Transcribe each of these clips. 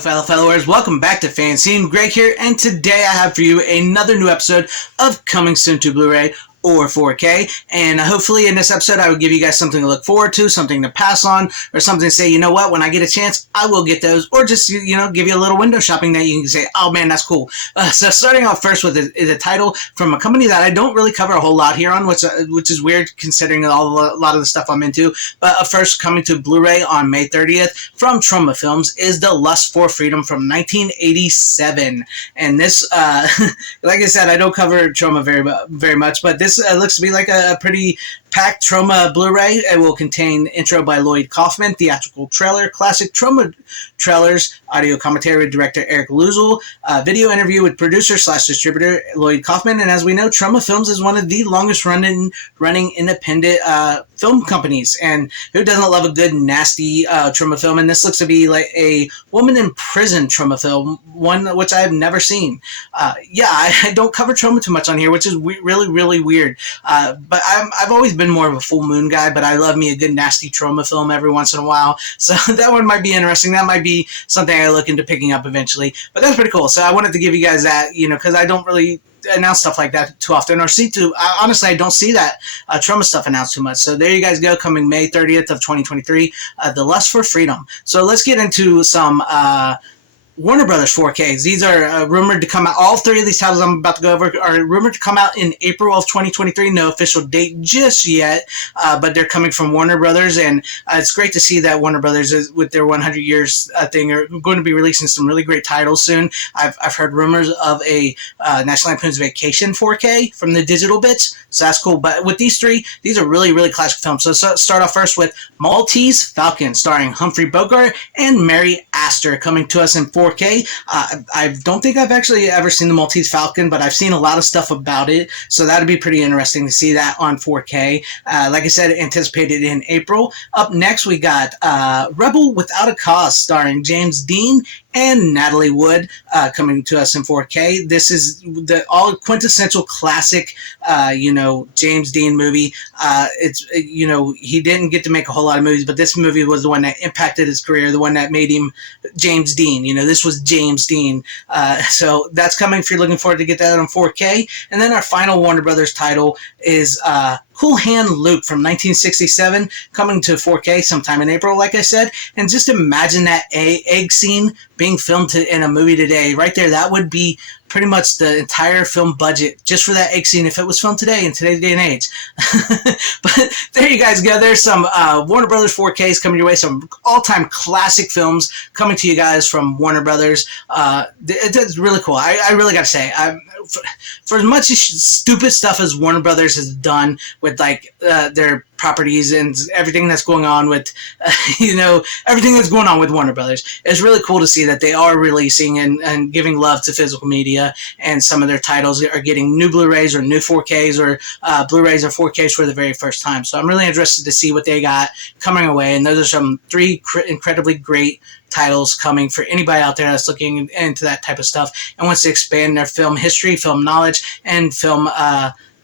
fellow followers, welcome back to FanZcene. Greg here, and today I have for you another new episode of Coming Soon to Blu-ray or 4K, and hopefully in this episode I will give you guys something to look forward to, something to pass on, or something to say, you know what, when I get a chance, I will get those, or just, you know, give you a little window shopping that you can say, oh man, that's cool. So starting off first with is a title from a company that I don't really cover a whole lot here on, which is weird considering a lot of the stuff I'm into, but first coming to Blu-ray on May 30th from Troma Films is The Lust for Freedom from 1987, and this, like I said, I don't cover Troma very much, but this looks to be like a pretty packed Troma Blu-ray. It will contain intro by Lloyd Kaufman, theatrical trailer, classic Troma trailers, audio commentary with director Eric Luzel, video interview with producer/distributor Lloyd Kaufman, and as we know, Troma Films is one of the longest running independent film companies, and who doesn't love a good nasty Troma film? And this looks to be like a woman in prison Troma film, one which I have never seen. Yeah, I don't cover Troma too much on here, which is really weird. But I've always been more of a full moon guy, but I love me a good nasty Troma film every once in a while. So that one might be interesting. That might be something I look into picking up eventually. But that's pretty cool. So I wanted to give you guys that, you know, because I don't really announce stuff like that too often, or honestly, I don't see that Troma stuff announced too much. So there you guys go, coming May 30th of 2023, The Lust for Freedom. So let's get into some Warner Brothers 4Ks. These are rumored to come out. All three of these titles I'm about to go over are rumored to come out in April of 2023. No official date just yet, but they're coming from Warner Brothers, and it's great to see that Warner Brothers is, with their 100 years thing, are going to be releasing some really great titles soon. I've heard rumors of a National Lampoon's Vacation 4K from the digital bits, so that's cool. But with these three, these are really classic films. So start off first with Maltese Falcon, starring Humphrey Bogart and Mary Astor, coming to us in 4K. I don't think I've actually ever seen the Maltese Falcon, but I've seen a lot of stuff about it, so that'd be pretty interesting to see that on 4K. Like I said, anticipated in April. Up next, we got Rebel Without a Cause, starring James Dean and Natalie Wood, coming to us in 4K. This is the all quintessential classic, you know, James Dean movie. It's, you know, he didn't get to make a whole lot of movies, but this movie was the one that impacted his career, the one that made him James Dean. You know, this was James Dean. So that's coming if you're looking forward to get that on 4K. And then our final Warner Brothers title is Cool Hand Luke from 1967, coming to 4K sometime in April, like I said. And just imagine that egg scene being filmed in a movie today. Right there, that would be pretty much the entire film budget just for that egg scene if it was filmed today, in today's day and age. But there you guys go. There's some Warner Brothers 4Ks coming your way, some all-time classic films coming to you guys from Warner Brothers. It's really cool. I really got to say, for as much stupid stuff as Warner Brothers has done with like their properties and everything that's going on with, you know, everything that's going on with Warner Brothers, it's really cool to see that they are releasing and giving love to physical media, and some of their titles are getting new Blu-rays or new 4Ks or Blu-rays or 4Ks for the very first time. So I'm really interested to see what they got coming away, and those are some three incredibly great titles coming for anybody out there that's looking into that type of stuff and wants to expand their film history, film knowledge, and film,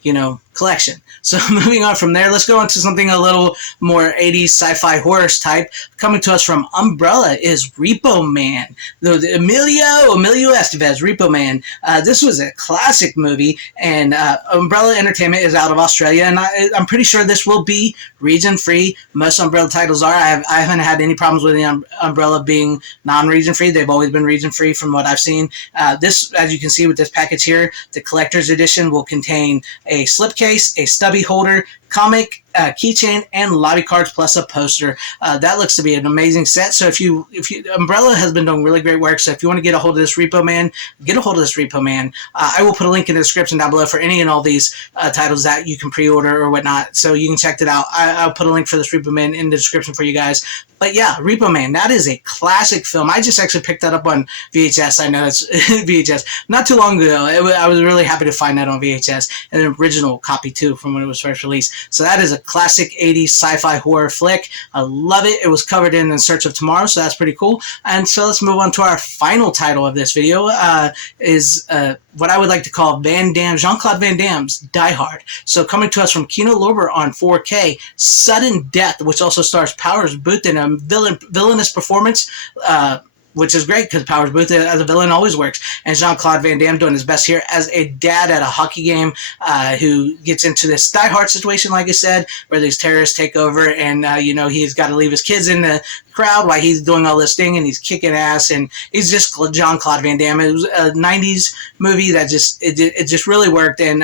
you know, collection. So moving on from there, let's go into something a little more 80s sci-fi horror type. Coming to us from Umbrella is Repo Man. Emilio Estevez, Repo Man. This was a classic movie, and Umbrella Entertainment is out of Australia, and I'm pretty sure this will be region-free. Most Umbrella titles are. I haven't had any problems with the Umbrella being non-region-free. They've always been region-free from what I've seen. This, as you can see with this package here, the collector's edition will contain a slipcase, a stubby holder, comic, keychain, and lobby cards plus a poster. That looks to be an amazing set. So if you Umbrella has been doing really great work. So if you want to get a hold of this Repo Man, get a hold of this Repo Man. I will put a link in the description down below for any and all these titles that you can pre-order or whatnot. So you can check it out. I'll put a link for this Repo Man in the description for you guys. But yeah, Repo Man, that is a classic film. I just actually picked that up on VHS. I know it's VHS. Not too long ago. I was really happy to find that on VHS. And an original copy too from when it was first released. So that is a classic 80s sci-fi horror flick. I love it. It was covered in Search of Tomorrow, so that's pretty cool. And so let's move on to our final title of this video, is what I would like to call Jean-Claude Van Damme's Die Hard. So coming to us from Kino Lorber on 4K, Sudden Death, which also stars Powers Booth in a villainous performance. which is great because Powers Booth as a villain always works. And Jean-Claude Van Damme doing his best here as a dad at a hockey game who gets into this die-hard situation, like I said, where these terrorists take over, and he's got to leave his kids in the crowd while he's doing all this thing, and he's kicking ass, and he's just Jean-Claude Van Damme. It was a 90s movie that just really worked, and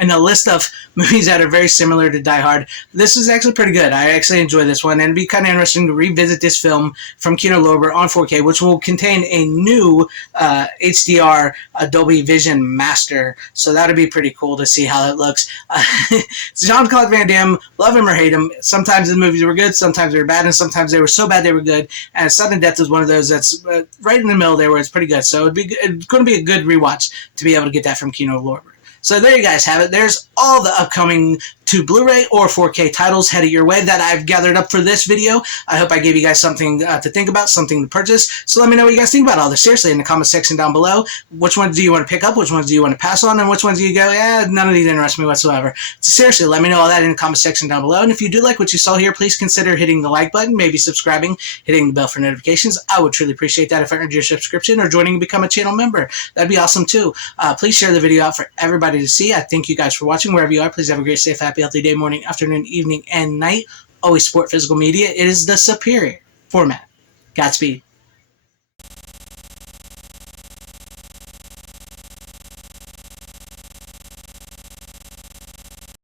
in a list of movies that are very similar to Die Hard, this is actually pretty good. I actually enjoy this one, and it'd be kind of interesting to revisit this film from Kino Lorber on 4K, which will contain a new HDR Dolby Vision Master, so that'd be pretty cool to see how it looks. Jean-Claude Van Damme, love him or hate him, sometimes the movies were good, sometimes they were bad, and sometimes they were so bad they were good, and Sudden Death is one of those that's right in the middle there where it's pretty good, so it's going to be a good rewatch to be able to get that from Kino Lorber. So there you guys have it. There's all the upcoming to Blu-ray or 4K titles headed your way that I've gathered up for this video. I hope I gave you guys something to think about, something to purchase. So let me know what you guys think about all this. Seriously, in the comment section down below. Which ones do you want to pick up? Which ones do you want to pass on? And which ones do you go, none of these interest me whatsoever. So seriously, let me know all that in the comment section down below. And if you do like what you saw here, please consider hitting the like button, maybe subscribing, hitting the bell for notifications. I would truly appreciate that if I earned your subscription, or joining and become a channel member. That'd be awesome too. Please share the video out for everybody to see. I thank you guys for watching wherever you are. Please have a great, safe, happy, healthy day, morning, afternoon, evening, and night. Always support physical media. It is the superior format. Godspeed.